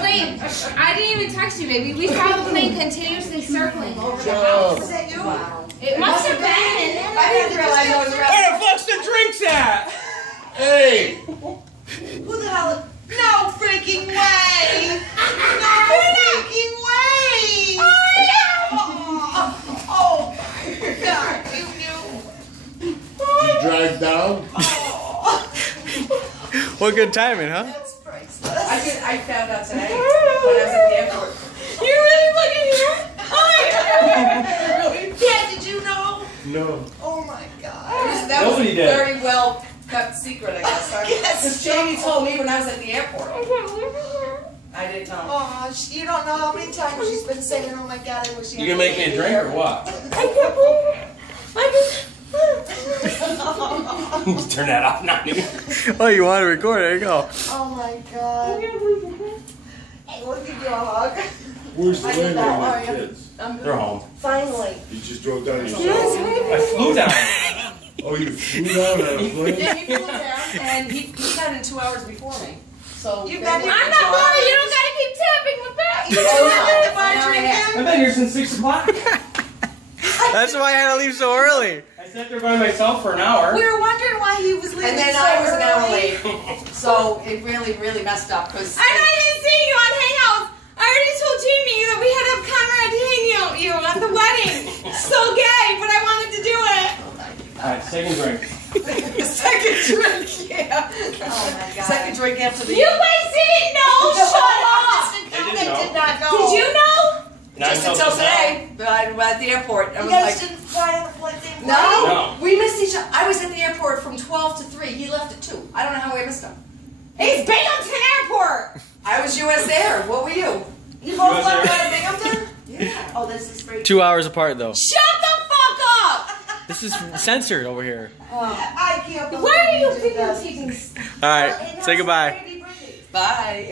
plane. I didn't even text you, baby. We saw the plane continuously circling over the house. Was that you? Wow. It must have been. I didn't realize I was around. Where the fuck's the drinks at? Hey! Who the hell? No freaking way! No freaking way! Oh my God! You knew. Did you drive down? What good timing, huh? That's priceless. I found out today when I was at the airport. You really fucking here? Oh my God. Yeah, did you know? No. Oh my God. That was Nobody a did. very well kept secret, I guess. Because Jamie told me when I was at the airport. I didn't know. Oh, you don't know how many times she's been saying, "Oh my God, I wish You gonna make me a drink or what? Turn that off now, dude. Oh, you want to record? There you go. Oh my God. Hey, we'll give you a hug. Where's the I did landing that, on are the you? kids? They're home. Finally. You just drove down yourself? I flew down. Oh, you flew down on a plane? Yeah, he flew down and he got in 2 hours before me. So You they got were- here- I'm not bothered. You don't gotta keep tapping my back. You Oh, don't no. have to buy An hour and a half. drinking? I've been here since 6 o'clock. That's why I had to leave so early. I sat there by myself for an hour. We were wondering why he was leaving And then so I was an hour early. late. So it really, really messed up because I'm not even seeing you on Hangouts. I already told Jamie that we had to have Conrad hang you at the wedding. So gay, but I wanted to do it. Alright, second drink. the second drink, yeah. Oh my God. Second drink after the You guys didn't know. Shut up. They know. did not know. Did you know? Not Just until today, but I was at the airport. I You was guys like, didn't fly on the flight thing? no, No. we missed each other. I was at the airport from 12 to 3. He left at 2. I don't know how we missed him. It's Binghamton Airport. I was US Air. What were you? You both Was flew there- out of Binghamton? Yeah. Oh, this is great. 2 hours apart, though. Shut the fuck up. This is censored over here. I can't believe Why are you did that. videotaping? All right, say goodbye. Bye.